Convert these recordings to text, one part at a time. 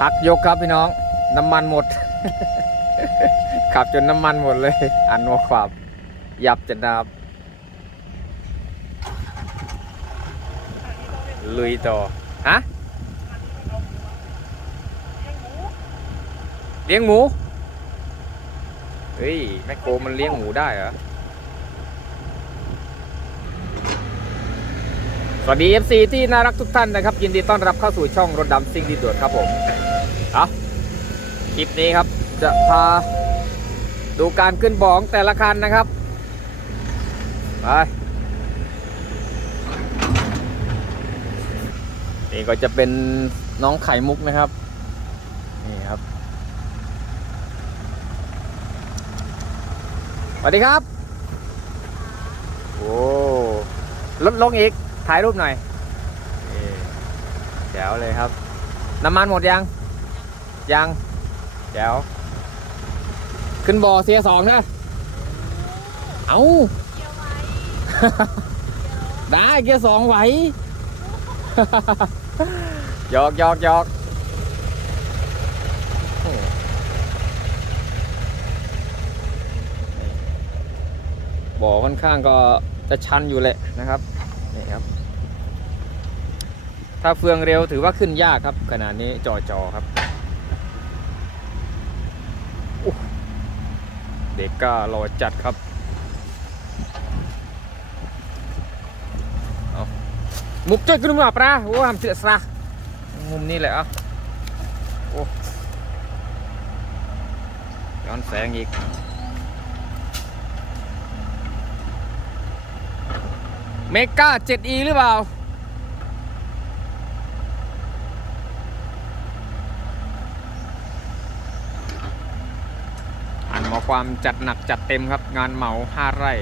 พักยกครับพี่น้อง น้ำมันหมด ขับจนน้ำมันหมดเลย อันวความยับจะดับลุยต่อ ฮะ เลี้ยงหมู เฮ้ย แมคโครมันเลี้ยงหมูได้เหรอ สวัสดี FC ที่น่ารักทุกท่านนะครับ ยินดีต้อนรับเข้าสู่ช่องรถดำซิ่งดีด่วนครับผมเอาคลิปนี้ครับจะพาดูการขึ้นบองแต่ละคันนะครับไปนี่ก็จะเป็นน้องไข่มุกนะครับ นี่ครับสวัสดีครับ โอ้ลดลงอีก ถ่ายรูปหน่อยนี่แจ๋วเลยครับ น้ำมันหมดยัง ยังแจ๋วขึ้นบ่อเสียสองนะเอาเกี่ยวไว้ ได้เกียร์สองไหวหยอกหยอกหยอกโอ้นี่บ่อค่อนข้างก็จะชันอยู่แหละนะครับนี่ครับ ถ้าเฟืองเร็วถือว่าขึ้นยากครับขนาดนี้จอจอครับ เด็กก็รอจัดครับมุกเจ๊ขึ้นมาปะโอ้ทำเสียสละมุมนี้แหละอะโอ้ย้อนแสงอีกเมกา 7E หรือเปล่า อันหมอ ความจัดหนักจัดเต็มครับ งานเหมา 5 ไร่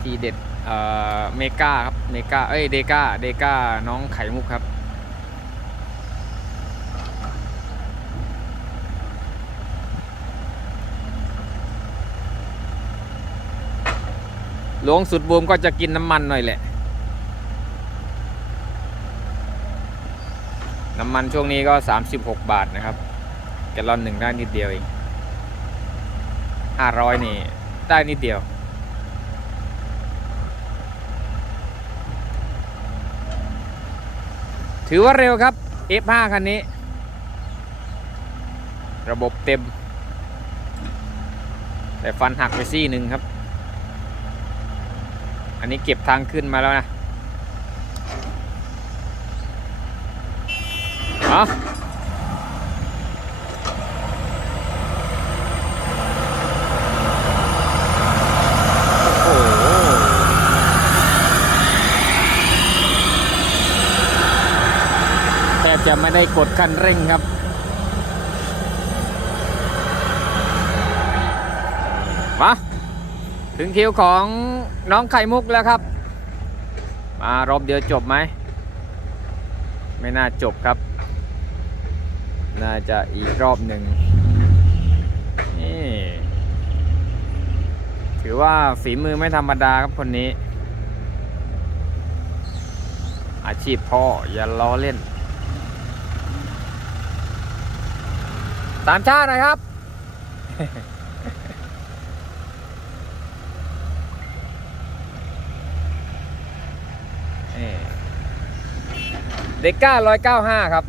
ทีเด็ดเอ่อเมกาครับเมกาเอ้ยเดกาเดกาน้องไข่มุกครับ หลวงสุดบูมก็จะกินน้ำมันหน่อยแหละ น้ำมันช่วงนี้ก็ 36 บาทนะครับแกลลอนหนึ่งได้นิดเดียวเอง 500นี่ ได้นิดเดียว ถือว่าเร็วครับ F5 คันนี้ ระบบเต็ม แต่ฟันหักไปซี่หนึ่งครับ อันนี้เก็บทางขึ้นมาแล้วนะ เอาโอ้โห แทบ จะไม่ได้กดคันเร่งครับ มาถึงคิวของน้องไข่มุกแล้วครับ มารอบเดียวจบไหม ไม่น่าจบครับ น่าจะอีกรอบหนึ่งนี่ถือว่าฝีมือไม่ธรรมดาครับคนนี้อาชีพพ่ออย่าล้อเล่น ตามชาตินะครับ เด็กก้าร้อยเก้าห้าครับ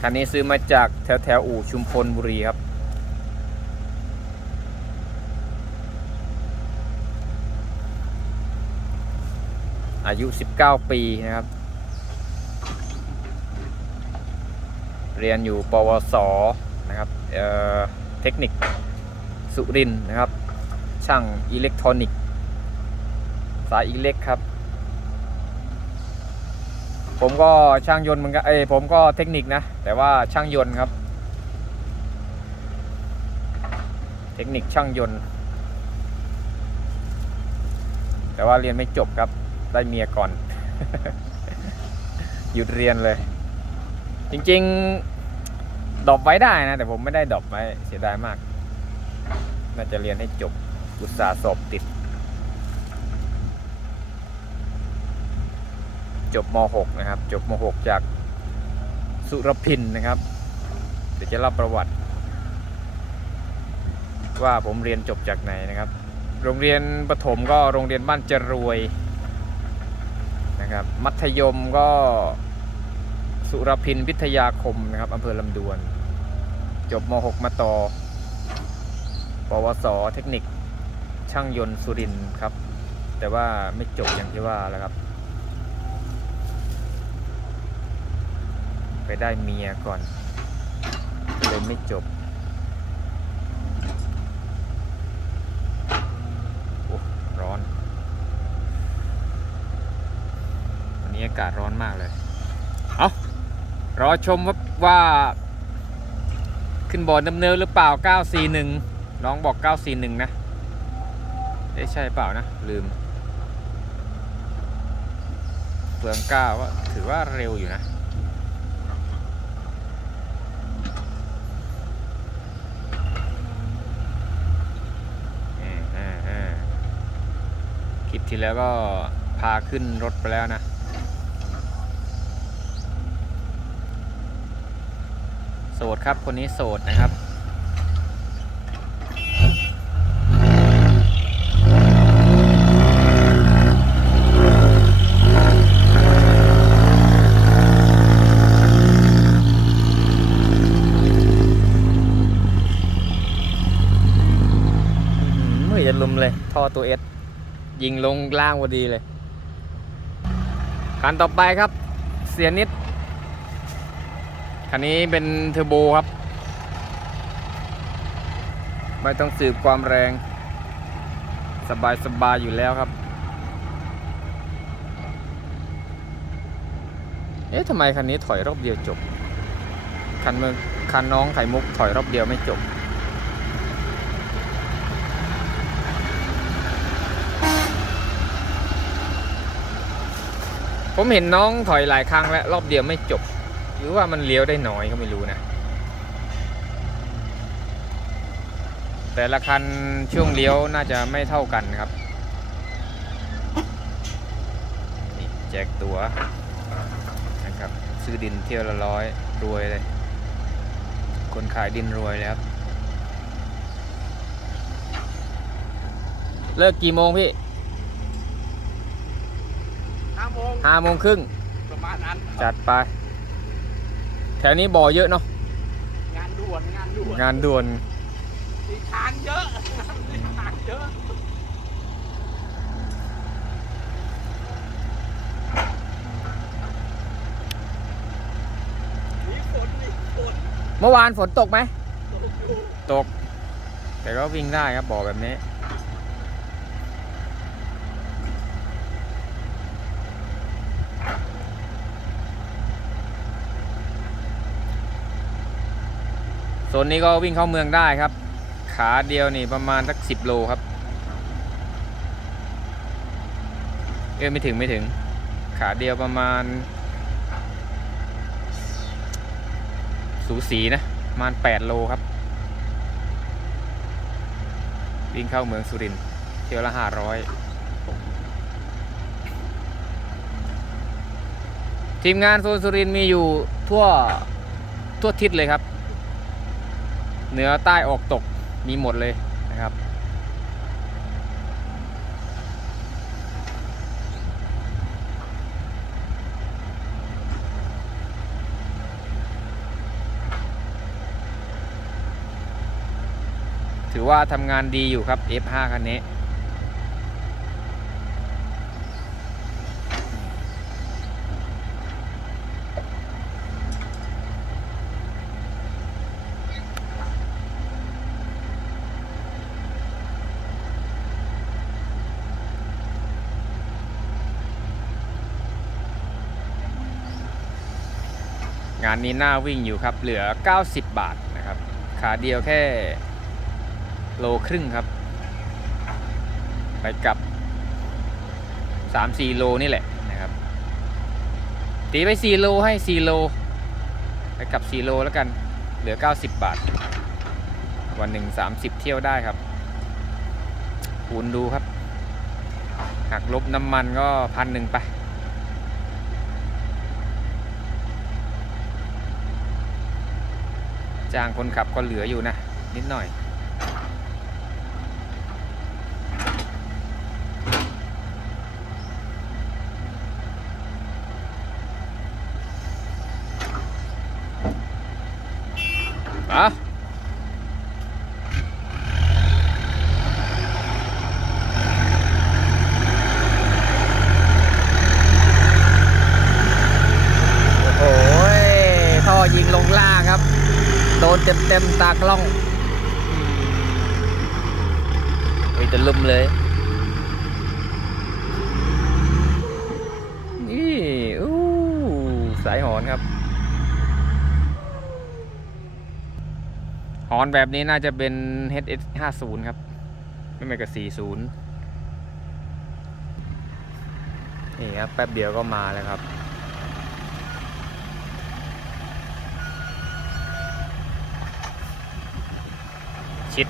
คันนี้ซื้อมาจากแถวแถวอู่ชุมพลบุรีครับอายุ 19 ปีนะครับ เรียนอยู่ปวสนะครับเเทคนิคสุรินนะครับ ช่างอิเล็กทรอนิกส์สายอิเล็กครับ ผมก็ช่างยนต์เหมือนกันเอ้ผมก็เทคนิคนะ แต่ว่าช่างยนต์ครับ เทคนิคช่างยนต์ แต่ว่าเรียนไม่จบครับได้เมียก่อน หยุดเรียนเลย จริงๆดรอปไว้ได้นะ แต่ผมไม่ได้ดรอปไว้เสียดายมาก น่าจะเรียนให้จบอุตสาห์สอบติด จบม .6 นะครับ จบม .6 จากสุรพินนะครับ เดี๋ยวจะเล่าประวัติ ว่าผมเรียนจบจากไหนนะครับ โรงเรียนประถมก็โรงเรียนบ้านจรวยนะครับ มัธยมก็ สุรพินพิทยาคมนะครับอำเภอลำดวน จบม .6 มาต่อ ปวส เทคนิค ช่างยนต์สุรินครับ แต่ว่าไม่จบอย่างที่ว่าแล้วครับ ไปได้เมียก่อน เลยไม่จบโอ้ร้อน วันนี้อากาศร้อนมากเลย รอชมว่าว่า ขึ้นบอร์ดเนิมๆหรือเปล่า 941 น้องบอก 941 นะเอ๊ะใช่เปล่านะ ลืมเฟืองเก้าก็ถือว่าเร็วอยู่นะอ่าอ่าอ่าคลิปที่แล้วก็พาขึ้นรถไปแล้วนะ โส ดครับคนนี้โสดนะครับไม่จะลุมเลย ท่อตัวเอสยิงลงล่างพอดีเลยคันต่อไปครับ เสียนิด คันนี้เป็นเทอร์โบครับ ไม่ต้องสืบความแรง สบายสบายอยู่แล้วครับ เอ๊ะทำไมคันนี้ถอยรอบเดียวจบ คันเมือคันน้องไข่มุกถอยรอบเดียวไม่จบผมเห็นน้องถอยหลายครั้งแล้ว รอบเดียวไม่จบ รือว่ามันเลี้ยวได้น้อยก็ไม่รู้นะ แต่ละคันช่วงเลี้ยวน่าจะไม่เท่ากันครับนี่แจกตัวนะครับซื้อดินเที่ยวละร้อยรวยเลย คนขายดินรวยเลยครับ เลิกกี่โมงพี่ห้าโมงห้าโมงครึ่งประมาณนั้นจัดไปแถวนี้บ่อเยอะเนาะงานด่วนงานด่วนงานด่วนมีทางเยอะมีทางเยอะมีฝนมีฝนเมื่อวานฝนตกไหมตกอยู่ ตก แต่ก็วิ่งได้ครับบ่อแบบนี้ ซนนี้ก็วิ่งเข้าเมืองได้ครับ ขาเดียวนี่ประมาณสักสิบโลครับ เอ้ยไม่ถึงไม่ถึง ขาเดียวประมาณ สูสีนะประมาณ8โลครับ วิ่งเข้าเมืองสุรินทร์เที่ยวละ500ทีมงานโซนสุรินมีอยู่ทั่วทั่วทิศเลยครับ เหนือใต้ออกตกมีหมดเลยนะครับ ถือว่าทำงานดีอยู่ครับ F5 คันนี้านนี้หน้าวิ่งอยู่ครับ เหลือ 90 บาทนะครับ ขาเดียวแค่โลครึ่งครับ ไปกับ 3-4 โลนี่แหละนะครับ ตีไป 4 โลให้ 4 โล ไปกับ 4 โลแล้วกัน เหลือ 90 บาท วันหนึ่ง30 เที่ยวได้ครับ คูณดูครับหักลบน้ำมันก็พันหนึ่งไป จ้างคนขับก็เหลืออยู่นะ นิดหน่อย อะโอ้โหท่อยิงลงล่างครับ โดนเต็มเต็มตากล้องเฮ้ยจะลุมเลย นี่อู้สายหอนครับ หอนแบบนี้น่าจะเป็น HS 50 ครับ ไม่ไม่ก็40 นี่ครับ แป๊บเดียวก็มาแล้วครับ ชิด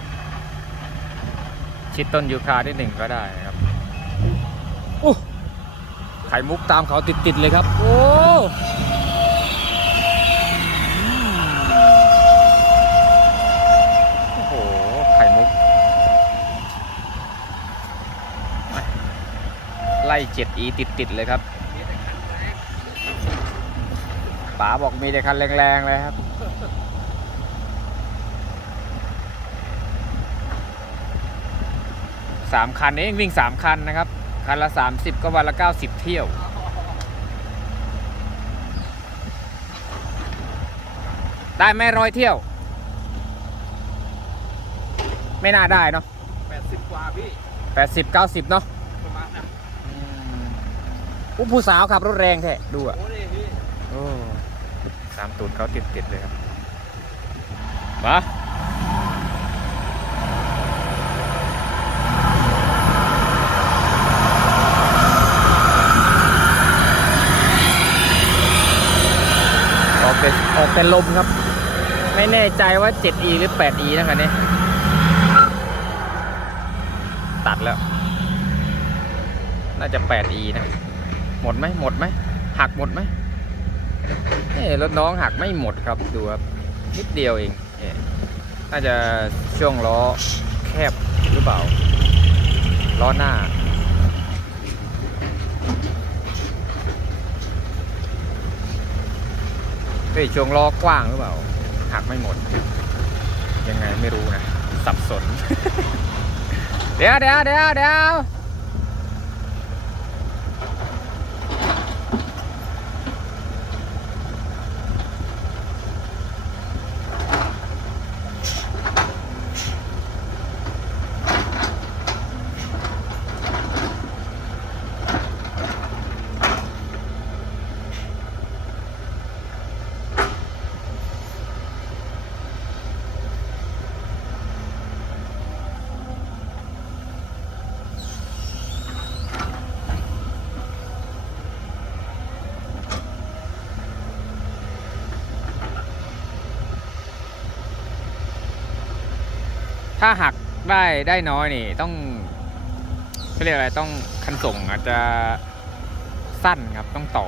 ชิดต้นยูคาที่หนึ่งก็ได้นะครับโอ้ไข่มุกตามเขาติด ๆ เลยครับ โอ้โอ้โหไข่มุกไล่เจ็ดอีติด ๆ เลยครับป๋าบอกมีแต่คันแรง ๆ เลยครับ สามคันเองวิ่งสามคันนะครับ คันละสามสิบก็วันละเก้าสิบเที่ยว ได้ไหมร้อยเที่ยว ไม่น่าได้เนาะแปดสิบกว่าพี่แปดสิบเก้าสิบเนาะประมาณนั้นอุ้ผู้สาวขับรถแรงแท้ดูอะโอ้นี่พี่โอ้ตามตูดเขาติดติดๆเลยครับมา ออก เป็นลมครับ ไม่แน่ใจว่า 7e หรือ 8e นะครับเนี่ยตัดแล้ว น่าจะ 8e นะ หมดไหมหมดไหมหักหมดไหมเอ้รถน้องหักไม่หมดครับดูครับ นิดเดียวเองเอ๊ะน่าจะช่วงล้อแคบหรือเปล่า ล้อหน้า เฮ้ยช่วงล้อกว้างหรือเปล่า หักไม่หมด ยังไงไม่รู้นะ สับสน เดี๋ยวเดี๋ยวเดี๋ยวเดี๋ยว ถ้าหักได้ได้น้อยนี่ต้องเขาเรียกอะไรต้องคันส่งอาจจะสั้นครับต้องต่อ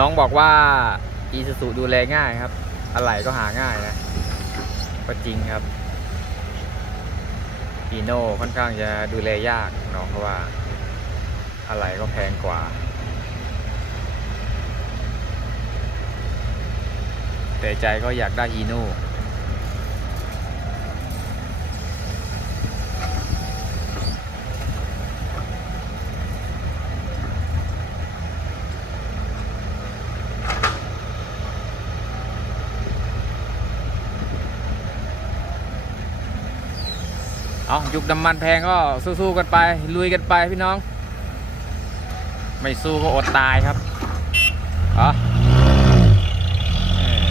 น้องบอกว่าอีซูซูดูแลง่ายครับ อะไหล่ก็หาง่ายนะ ก็จริงครับอีโน่ค่อนข้างจะดูแลยากน้องเพราะว่า อะไหล่ก็แพงกว่า แต่ใจก็อยากได้อีโน่ เอายุคน้ำมันแพงก็สู้ๆกันไปลุยกันไปพี่น้อง ไม่สู้ก็อดตายครับอ๋อเอ่อ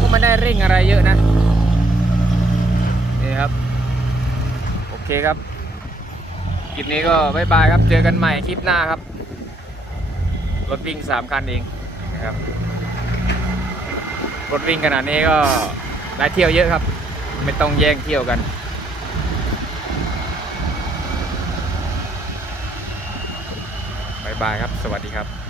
ก็ไม่ได้เร่งอะไรเยอะนะ นี่ครับ โอเคครับ คลิ ปนี้ก็บายบายครับ เจอกันใหม่คลิปหน้าครับ รถวิ่งสามคันเองนะครับ รถวิ่งขนาดนี้ก็ได้เที่ยวเยอะครับ ไม่ต้องแย่งเที่ยวกัน บายบายครับ สวัสดีครับ